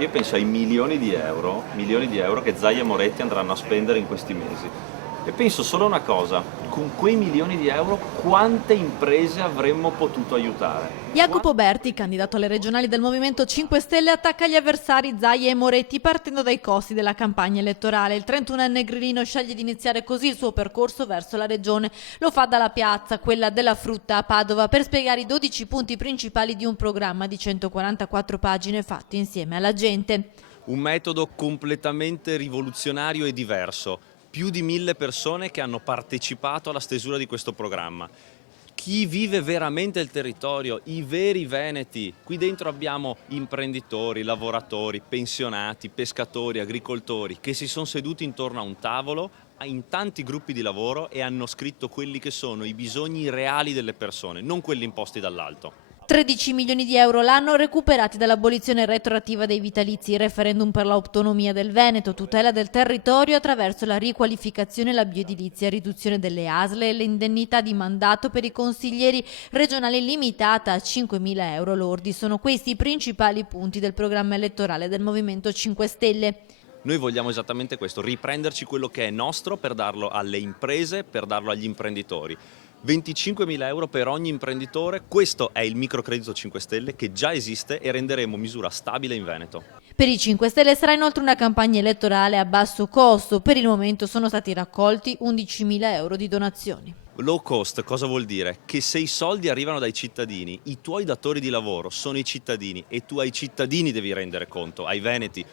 Io penso ai milioni di euro che Zaia e Moretti andranno a spendere in questi mesi. E penso solo a una cosa, con quei milioni di euro quante imprese avremmo potuto aiutare? Jacopo Berti, candidato alle regionali del Movimento 5 Stelle, attacca gli avversari Zaia e Moretti partendo dai costi della campagna elettorale. Il 31enne grillino sceglie di iniziare così il suo percorso verso la regione. Lo fa dalla piazza, quella della frutta a Padova, per spiegare i 12 punti principali di un programma di 144 pagine fatto insieme alla gente. Un metodo completamente rivoluzionario e diverso. Più di 1000 persone che hanno partecipato alla stesura di questo programma. Chi vive veramente il territorio, i veri veneti. Qui dentro abbiamo imprenditori, lavoratori, pensionati, pescatori, agricoltori che si sono seduti intorno a un tavolo in tanti gruppi di lavoro e hanno scritto quelli che sono i bisogni reali delle persone, non quelli imposti dall'alto. 13 milioni di euro l'anno recuperati dall'abolizione retroattiva dei vitalizi, referendum per l'autonomia del Veneto, tutela del territorio attraverso la riqualificazione e la bioedilizia, riduzione delle ASL e l'indennità di mandato per i consiglieri regionali limitata a 5.000 euro lordi. Sono questi i principali punti del programma elettorale del Movimento 5 Stelle. Noi vogliamo esattamente questo, riprenderci quello che è nostro per darlo alle imprese, per darlo agli imprenditori. 25.000 euro per ogni imprenditore, questo è il microcredito 5 Stelle che già esiste e renderemo misura stabile in Veneto. Per i 5 Stelle sarà inoltre una campagna elettorale a basso costo. Per il momento sono stati raccolti 11.000 euro di donazioni. Low cost cosa vuol dire? Che se i soldi arrivano dai cittadini, i tuoi datori di lavoro sono i cittadini e tu ai cittadini devi rendere conto, ai veneti,